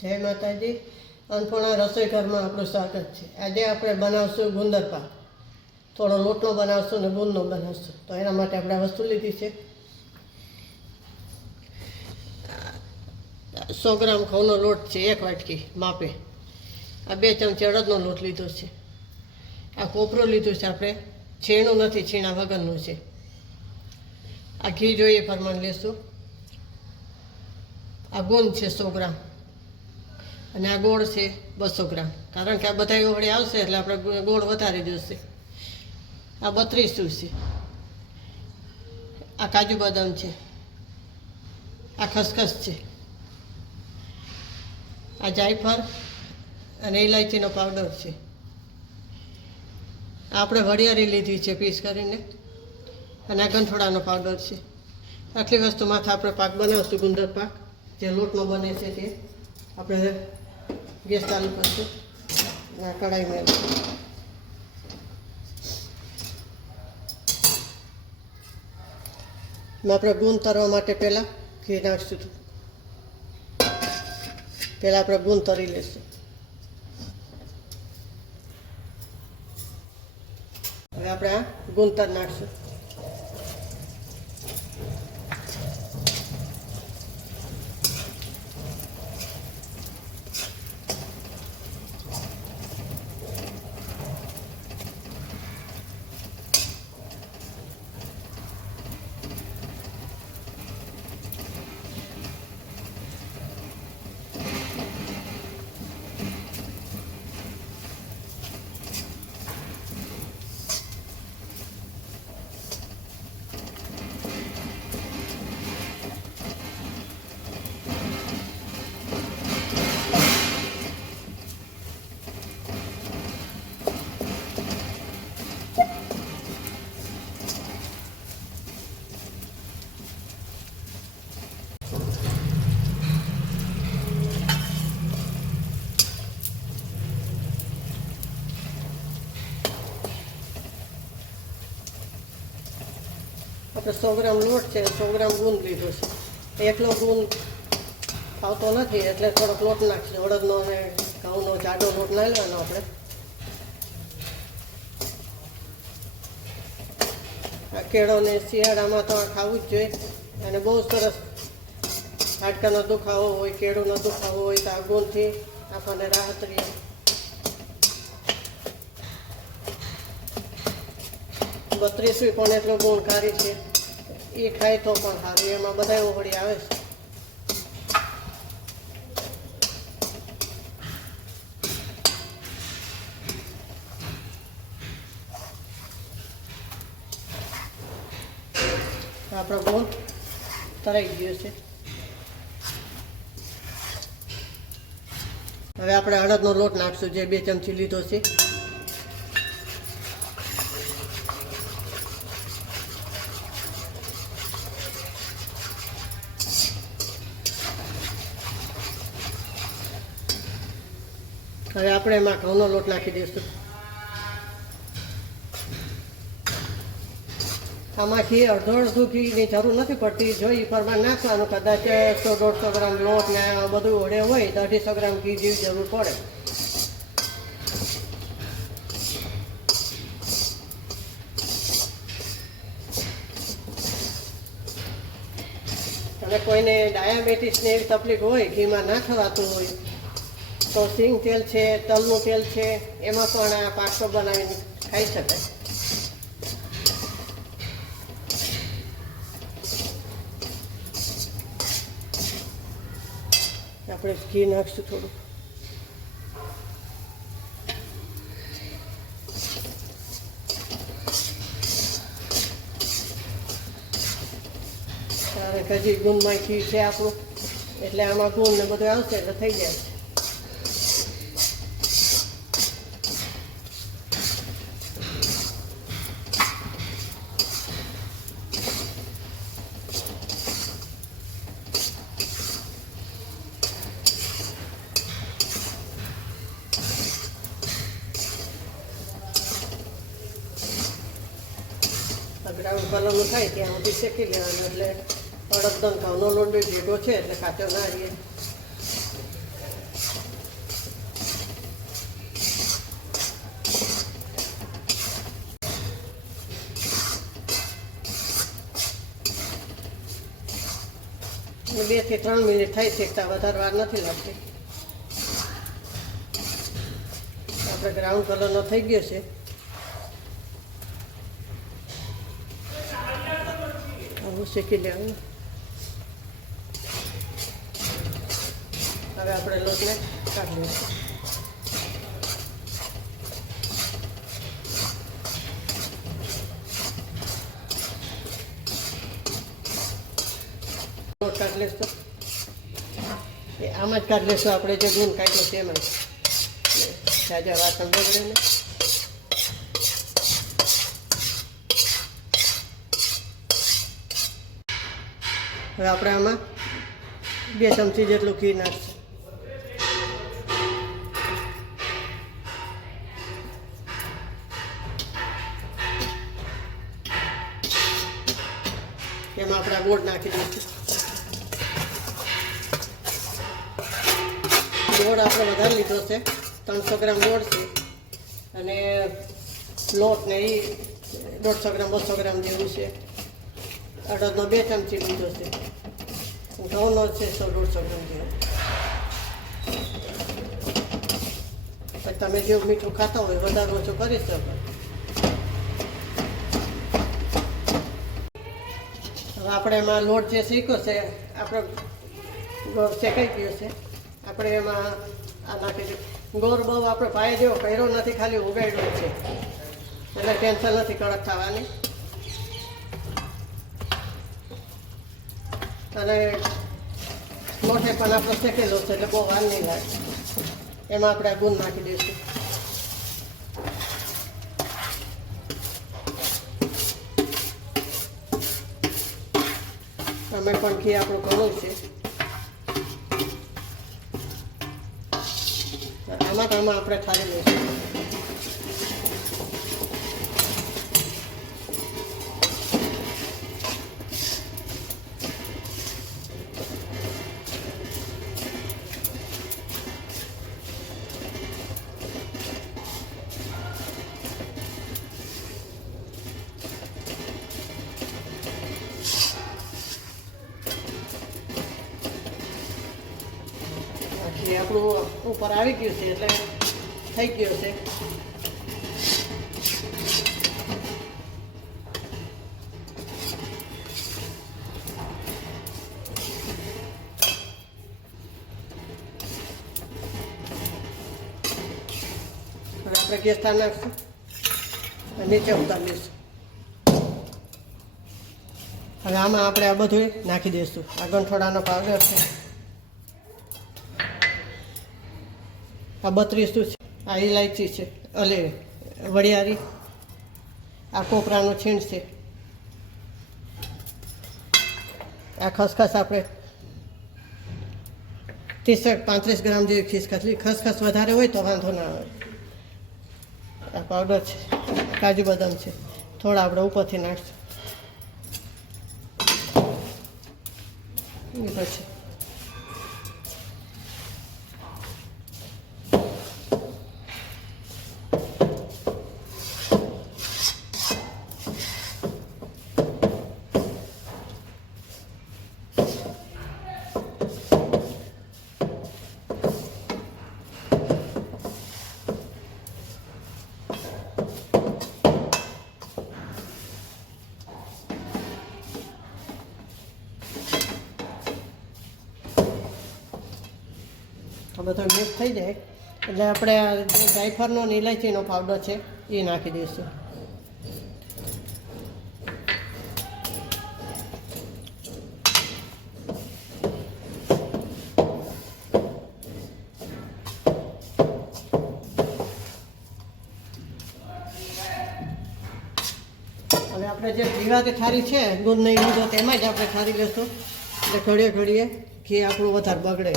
જય માતાજી. અન્નપૂર્ણા રસોઈ ઘરમાં આપણું સ્વાગત છે. આજે આપણે બનાવશું ગુંદર પાક. થોડો લોટનો બનાવશું ને ગુંદનો બનાવશું. તો એના માટે આપણે વસ્તુ લીધી છે. સો ગ્રામ ઘઉંનો લોટ છે, એક વાટકી માપે. આ બે ચમચી અડદનો લોટ લીધો છે. આ કોપરું લીધું છે આપણે. છીણું નથી, છીણા વગરનું છે. આ ઘી જોઈએ પ્રમાણ લેશું. આ ગુંદ છે સો ગ્રામ. અને આ ગોળ છે બસો ગ્રામ. કારણ કે આ બધા વળી આવશે એટલે આપણે ગોળ વધારી જોશે. આ બત્રીસું છે. આ કાજુ બદામ છે. આ ખસખસ છે. આ જાયફળ અને ઇલાયચીનો પાવડર છે. આપણે વરિયાળી લીધી છે પીસ કરીને. અને આ ગંઠોડાનો પાવડર છે. આટલી વસ્તુ માથા આપણે પાક બનાવશું ગુંદર પાક. જે લોટનો બને છે તે. આપણે ગેસ ચાલુ કરશું. કઢાઈ મેળ આપણે ગુણ તરવા માટે પહેલાં ઘી નાખશું. પહેલાં આપણે ગુણ તરી લઈશું હવે આપણે આ ગુંદ તર નાખશું. આપણે સો ગ્રામ લોટ છે સો ગ્રામ ગુંદ લીધો છે. એકલો ગુંદ ખાવતો નથી, એટલે થોડોક લોટ નાખીએ. અડદનો અને ઘઉંનો જાડો લોટ લઈ લેવાનો આપણે. આ કેળોને શિયાળામાં તો ખાવું જ જોઈએ. અને બહુ સરસ હાડકાનો દુખાવો હોય, કેળુનો દુખાવો હોય, તો આ ગુંદથી આપણને રાહત રહે. બત્રીસવી પણ એટલો ગુણકારી છે. એ ખાય તો પણ સારું. એમાં બધા ઓગળી આવે છે. આપણો ગુણ તરાઈ ગયો છે. હવે આપણે અડદનો લોટ નાખશું, જે બે ચમચી લીધો છે. હવે આપણે એમાં ઘઉંનો લોટ નાખી દઈશું. આમાં ઘી અડધો અડધું ઘીની જરૂર નથી પડતી. જોઈ પરમાં નાખવાનું, કદાચ સો દોઢસો ગ્રામ લોટ ને બધું વડે હોય તો અઢીસો ગ્રામ ઘી જેવી જરૂર પડે. અને કોઈને ડાયાબિટીસની એવી તકલીફ હોય, ઘીમાં ના ખવાતું હોય તો સિંગ તેલ છે, તલનું તેલ છે, એમાં પણ આ પાકો બનાવીને ખાઈ શકાય. આપણે ઘી નાખશું થોડું કારણ હજી ગુણમાં ઘી છે આપણું, એટલે આમાં ગુણ ને બધું આવશે એટલે થઈ જાય કલરનું થાય ત્યાં સુધી શેકી લેવાનું એટલે અડદન ઘઉંનો લોટ લીધો છે એટલે કાચો ના રહીએ. બેથી ત્રણ મિનિટ થઈ શેકતા વધારે વાર નથી લાગતી. આપણે બ્રાઉન કલરનો થઈ ગયો છે. આવું શીખી લેવું? હવે આપણે લોટને કાઢી લઈશું. લોટ કાઢી લઈશું. આમાં જ કાઢી લઈશું આપણે જે ગુણ કાઢ્યો તેમાં તાજા વાસણ બગડે ને. હવે આપણે આમાં બે ચમચી જેટલું ઘી નાખશું. એમાં આપણે ગોળ નાખી દઈશું. ગોળ આપણે વધારે લીધો છે. ત્રણસો ગ્રામ ગોળ છે. અને લોટ ને એ દોઢસો ગ્રામ, બસો ગ્રામ જેવું છે. અડદનો બે ચમચી લીધો છે. ઘઉંનો છે સગવડ સંબંધીઓ પછી તમે જેવું મીઠું ખાતા હોય વધારે ઓછું કરી શકો હવે આપણે એમાં લોટ જે શીખ્યો છે આપણે શેકાઈ ગયો છે આપણે એમાં આ નાખી ગોળ બહુ આપણે પાય જેવો કર્યો નથી ખાલી ઉગાડ્યો છે એટલે ટેન્શન નથી કડક થવાની અને મોઢે પણ આપણે શેકેલો છે એટલે બહુ વાર નહીં લાગે. એમાં આપણે આ ગુંદ નાખી દઈશું. અમે પણ ઘી આપણું ઘણું છે. આમાં આમાં આપણે ખાલી લઈશું. બાકી આપણું ઉપર આવી ગયું છે, એટલે થઈ ગયું છે. આપણે ગેસ તાર નાખશું નીચે ઉતારી દઈશું. હવે આમાં આપણે આ બધું નાખી દઈશું. આ ગંઠોડાનો પાવડર છે. આ બત્રીસું છે. આ ઇલાયચી છે. અલે, વડિયારી. આ કોપરાનો છીણ છે. આ ખસખસ આપણે ત્રીસેક, પાંત્રીસ ગ્રામ જેવી ખીસખસ ખસખસ વધારે હોય તો વાંધો ના આવે. આ પાવડર છે. કાજુ બદામ છે. થોડા આપણે ઉપરથી નાખશું. પછી આ બધો મિક્સ થઈ જાય. એટલે આપણે આ જાયફળનો ઇલાયચીનો પાવડર છે, એ નાખી દઈશું. અને આપણે જે પીવાથી ખારી છે ગુંદ નહીં લીધો તેમાં જ આપણે ખારી લેશું એટલે ઘડીએ ઘડીએ ઘી આપણું વધારે બગડે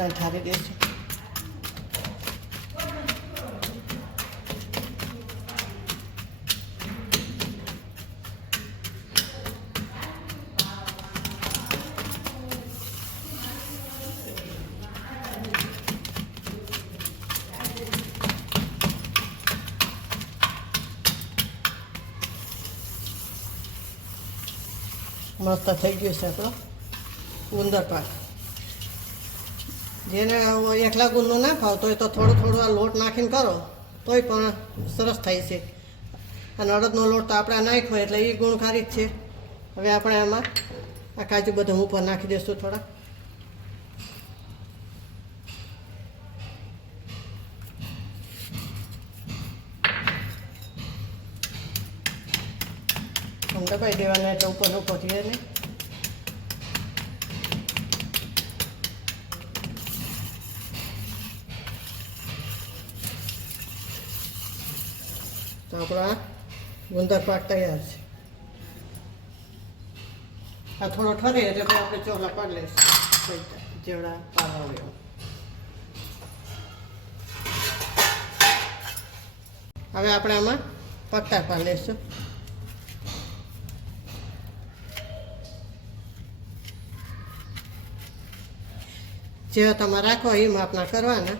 রাস্তার ধারে গেছে મસ્ત થઈ ગયું છે આપણો ઉંદર પાક જેને એકલા ગુંદો ના ફાવતો હોય તો થોડો થોડો આ લોટ નાખીને કરો, તોય પણ સરસ થાય છે. અને અડદનો લોટ તો આપણે નાખ્યો એટલે એ ગુણકારી જ છે. હવે આપણે આમાં આ કાજુ બદામ ઉપર નાખી દઈશું થોડા. દબાઈ દેવાના એટલે ઉપર ઉપર થઈએ તો આપણો આ ગુંદર પાક તૈયાર છે. આ થોડો ઠરે એટલે પછી આપણે ચોલા પાડ લઈશું. જેવડા પાડવા હવે આપણે આમાં પત્તા પાડી લઈશું. જે તમે રાખો એ માપના કરવાના.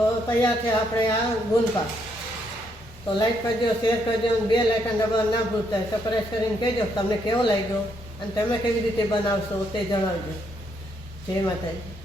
તો તૈયાર છે આપણે આ ગુંદપાક તો લાઈક કરજો શેર કરજો અને બે લાઇકન દબાવવા ના ભૂલતા. સપ્રેસ કરીને કહેજો તમને કેવો લાગ્યો અને તમે કેવી રીતે બનાવશો તે જણાવજો. જય માતાજી.